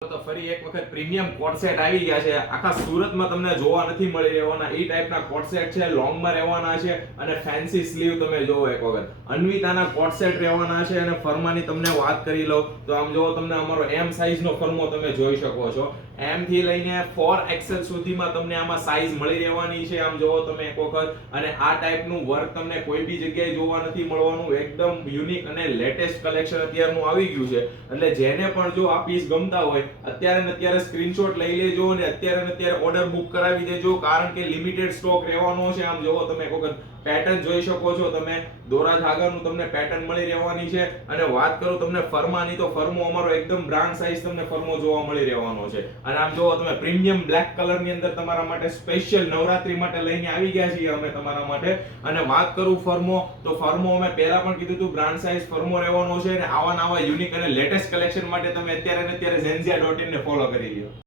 તો ફરી એક વખત પ્રીમિયમ કોટ સેટ આવી ગયા છે. આખા સુરતમાં તમને જોવા નથી મળી રહેવાના એ ટાઈપના કોટ સેટ છે. લોંગમાં રહેવાના છે અને ફેન્સી સ્લીવ તમે જોવો એક વખત. અન્વિતાના કોટ સેટ રહેવાના છે અને ફરમાની તમને વાત કરી લો તો આમ જોવો તમને અમારો એમ સાઈઝનો ફરમો તમે જોઈ શકો છો. એમ થી લઈને 4XL સુધીમાં તમને આમાં સાઈઝ મળી રહેવાની છે. આમ જોવો તમે એક વખત. અને આ ટાઈપનું વર્ક તમને કોઈ બી જગ્યાએ જોવા નથી મળવાનું. એકદમ યુનિક અને લેટેસ્ટ કલેક્શન અત્યારનું આવી ગયું છે. એટલે જેને પણ જો આ પીસ ગમતા હોય અત્યારે ને અત્યારે સ્ક્રીનશોટ લઈ લેજો અને અત્યારે ને અત્યારે ઓર્ડર બુક કરાવી દેજો, કારણ કે લિમિટેડ સ્ટોક રહેવાનો છે. આમ જોવો તમે એક વખત પેટર્ન જોઈ શકો છો તમે. દોરા ધાગાનું તમને પેટર્ન મળી રહેવાની છે. અને વાત કરું તમને ફરમાની તો ફરમો અમારો એકદમ બ્રાન્ડ સાઈઝ તમને ફરમો જોવા મળી રહેવાનો છે. અને આમ જોવો તમે પ્રીમિયમ બ્લેક કલર ની અંદર તમારા માટે સ્પેશિયલ નવરાત્રી માટે લઈને આવી ગયા છીએ અમે તમારા માટે. અને વાત કરું ફરમો તો ફરમો અમે પહેલા પણ કીધું હતું બ્રાન્ડ સાઈઝ ફરમો રહેવાનો છે. અને આવા નવા યુનિક અને લેટેસ્ટ કલેક્શન માટે તમે અત્યારે ને અત્યારે zenzia.in ને ફોલો કરી લ્યો.